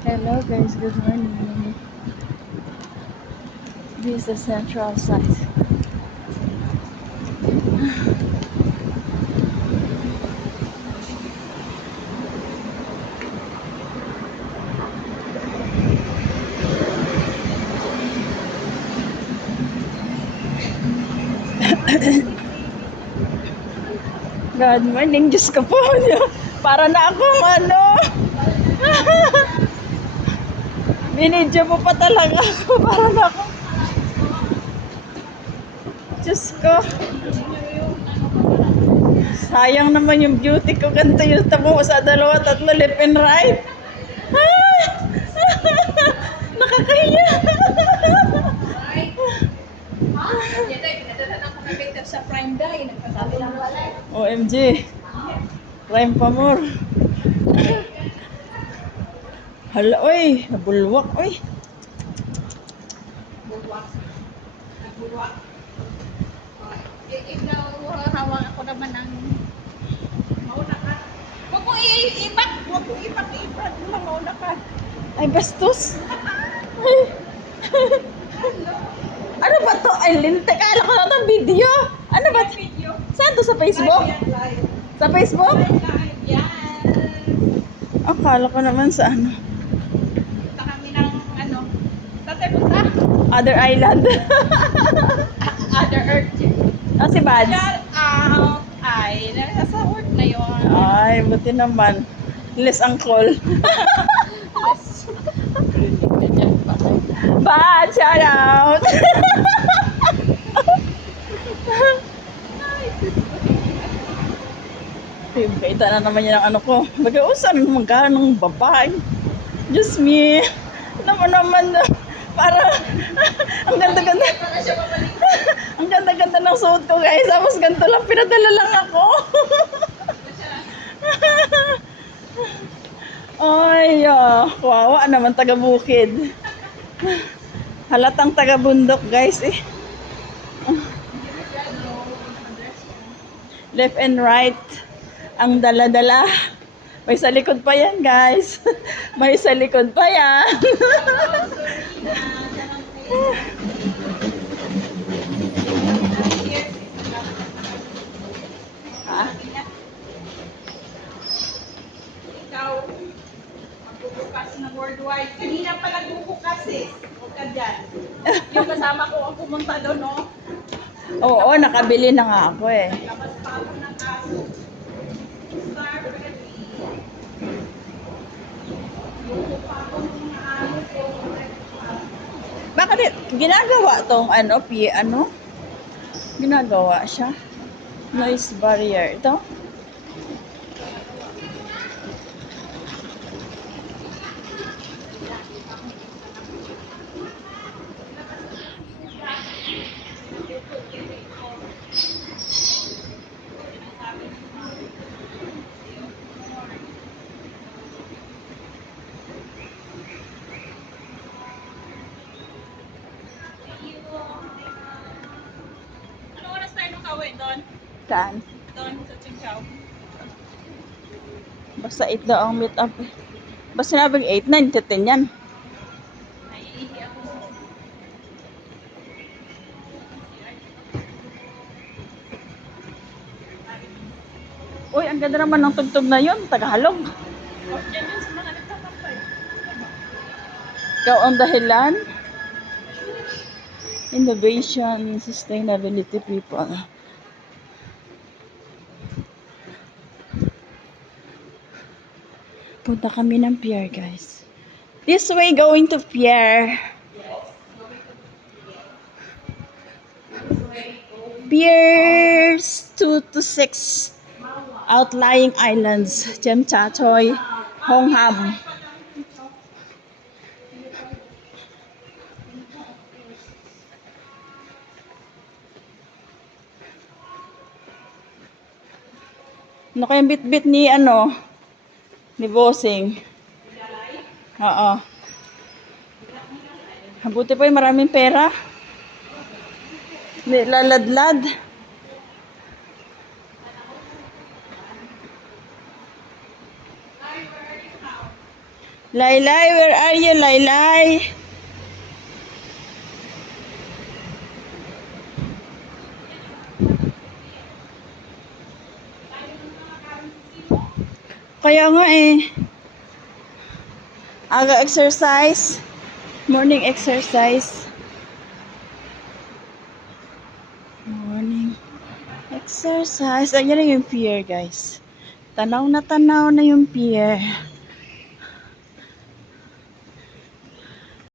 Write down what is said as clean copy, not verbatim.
Hello guys, good morning. This is the central site. Good morning, Diyos ko po. Para na akong ano. Binidyo mo pa talaga ako. Para na ako. Diyos ko. Sayang naman yung beauty ko. Ganito yung tabo sa dalawa, tatlo, left and right. Nakakahiya. Sa Prime Day, nagpasabi lang wala. OMG. Rhyme pa more. Hala, oy. Nabulwak, oy. Buwak. Nagbuwak. Ikaw, hawak ako naman ng mauna ka. Huwag mo iipak. Huwag mo ipak-ipak. Mauna ka. Ay, bastos. Ay. Ano ba to? Ay, linte. Kala ko na itong video. Ano ba? Video. Saan to? Sa Facebook? Live. Sa Facebook? Live. Yan. Akala ko naman sa ano. Punta kami ng ano. Tatay punta. Other island. Other Earth. Si Bads. Shout out. Ay, nasa work na yun. Ay, buti naman. Les Uncle. Bads, shout out. Kita na naman yan ang ano ko. Mag-uusan magkano ng babae. Diyos me. Naman para ang ganda-ganda. Ang ganda-ganda ng suot ko guys. Tapos ganito lang, pinadala lang ako. Ay, kawawa naman taga-bukid. Halatang taga-bundok guys eh. Left and right ang dala-dala. May sa likod pa yan guys. May sa likod pa yan. Ha? Ikaw, magbubukas ng worldwide. Kanina pa nagbubukas eh. Huwag ka dyan. Yung kasama ko ang pumunta doon, no? Oo, nakabili na nga ako eh. Labas pa ako ng aso. Star Buko pa ako ng mga ano ko. Bakit ginagawa tong ano, ginagawa siya? Noise barrier. Ito? Ano oras tayo nakawi doon? Saan? Doon sa Tsingkaw. Basta 8 daw ang meet up eh. Basta sinabing 8, 9 to 10 yan. Naiihi ako. Uy, ang ganda naman ng tugtog na yun. Tagalog. Yan yun sa mga nagkakampay. Ikaw ang dahilan. Innovation, sustainability people. Punta kami ng pier, guys. This way going to pier. Piers 2 to 6. Outlying islands. Jem Cha Choy, Hong Ham. Ano kayang bit-bit ni ano? Ni Bossing. Oo. Mabuti pa yung maraming pera. Nilaladlad. Laylay, where are you, Laylay? Kaya nga eh. Aga exercise. Morning exercise. Morning exercise. Ayan na yung pier, guys. Tanaw na yung pier.